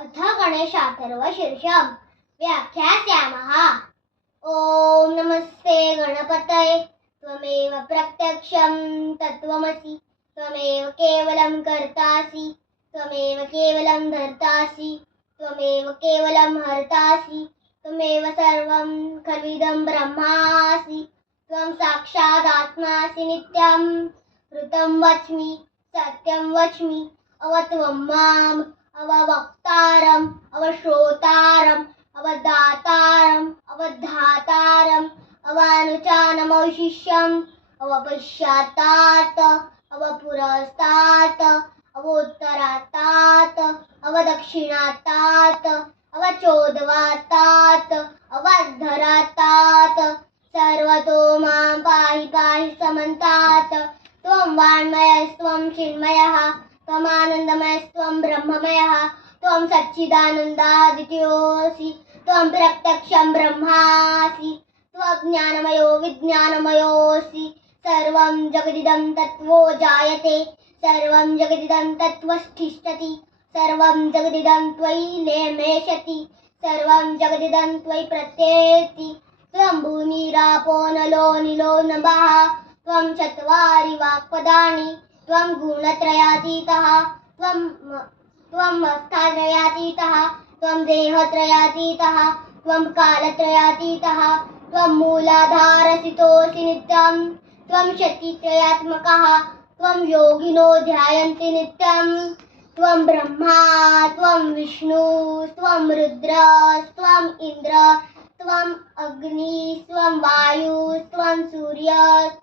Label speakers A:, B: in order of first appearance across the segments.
A: अथ गणेशाथर्वशीर्षं व्याख्यास्यामः। ॐ नमस्ते गणपतये, त्वमेव प्रत्यक्षं तत्त्वमसि, त्वमेव केवलं कर्तासि, त्वमेव केवलं धर्तासि, त्वमेव केवलं हर्तासि, त्वमेव सर्वं खल्विदं ब्रह्मासि, त्वं साक्षादात्मासि नित्यं, ऋतं वच्मि, सत्यं वच्मि, अवत्वं माम् अववक्तारम् अवश्रोतारम् अवदातारम् अवधातारम् अवानुचानमवशिष्यम् अवपश्चात्तात् अवपुरस्तात् अवोत्तरात्तात् अवदक्षिणात्तात् अवचोदवात्तात् अवद्धरात्तात् सर्वतो मां पाहि पाहि समन्तात् त्वं वाङ्मयस्त्वं चिन्मयः त्वमानन्दमयस्त्वं ब्रह्ममयः, त्वं सच्चिदानन्दादित्योऽसि, त्वं प्रत्यक्षं ब्रह्मासि, त्वज्ञानमयो विज्ञानमयोऽसि, सर्वं जगदिदं तत्त्वो जायते, सर्वं जगदिदं तत्त्वस्थिष्ठति सर्वं जगदिदं त्वयि लेमेशति सर्वं जगदिदं त्वयि प्रत्येति, त्वं भूमिरापो नलो निलो नभः, त्वं चत्वारि वाक्पदानि त्वं गुणत्रयातीतः, त्वं त्वं स्थात्रयातीतः त्वं देहत्रयातीतः, त्वं कालत्रयातीतः, त्वं मूलाधारसितोऽसि नित्यं, त्वं त्वं योगिनो ध्यायन्ति नित्यं, त्वं ब्रह्मा, त्वं विष्णु, त्वं रुद्र त्वम् इन्द्र त्वम् अग्नि, त्वं वायु, त्वं सूर्य,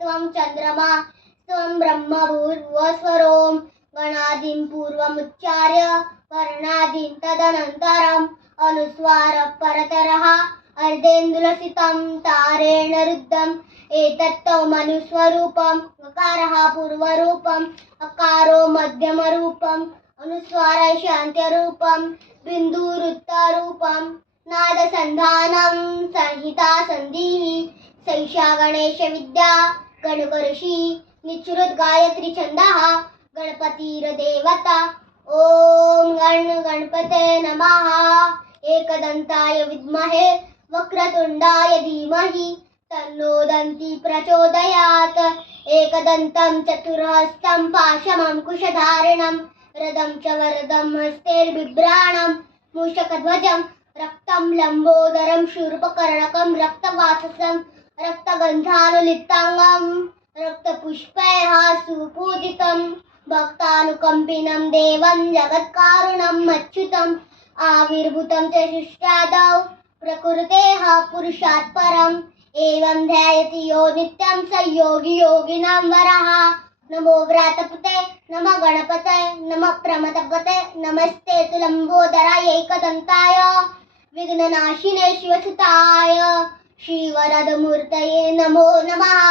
A: त्वं चन्द्रमा त्वं ब्रह्मभूर्वस्वरों, गणादिं पूर्वमुच्चार्य, वर्णादिं तदनन्तरम् अनुस्वारः परतरः। अर्धेन्दुलसितं तारेण रुद्धम्, एतत्तौ मनुस्वरूपम् अकारः पूर्वरूपम्, अकारो मध्यमरूपम्, अनुस्वारः शान्त्यरूपम्, बिन्दुरुत्तरूपम्, नादसन्धानं संहिता सन्धिः, सैषा गणेशविद्या, गणकऋषि निचृद्गायत्री छन्दः गणपतिर्देवता। ॐ गण गणपते नमः। एकदन्ताय विद्महे, वक्रतुण्डाय धीमहि, तन्नो दन्ती प्रचोदयात्। एकदन्तं चतुर्हस्तं पाशमङ्कुशधारिणं रदं च वरदं हस्तेर्बिभ्राणं, मूषकध्वजं, रक्तं लम्बोदरं, शूर्पकर्णकं, रक्तवाससं रक्तगन्धानुलिप्ताङ्गं रक्तपुष्पैः सुपूजितं भक्तानुकम्पिनं देवं जगत्कारुणम् अच्युतम् आविर्भूतं च शिष्टादौ, प्रकृतेः एवं ध्यायति यो नित्यं स योगी योगिनां वरः। नमो व्रातपते, नमः गणपते, नमः प्रमतपते नमस्ते तु लम्बोदराय एकदन्ताय, विघ्ननाशिने शिवसुताय, श्रीवरदमूर्तये नमः नमो।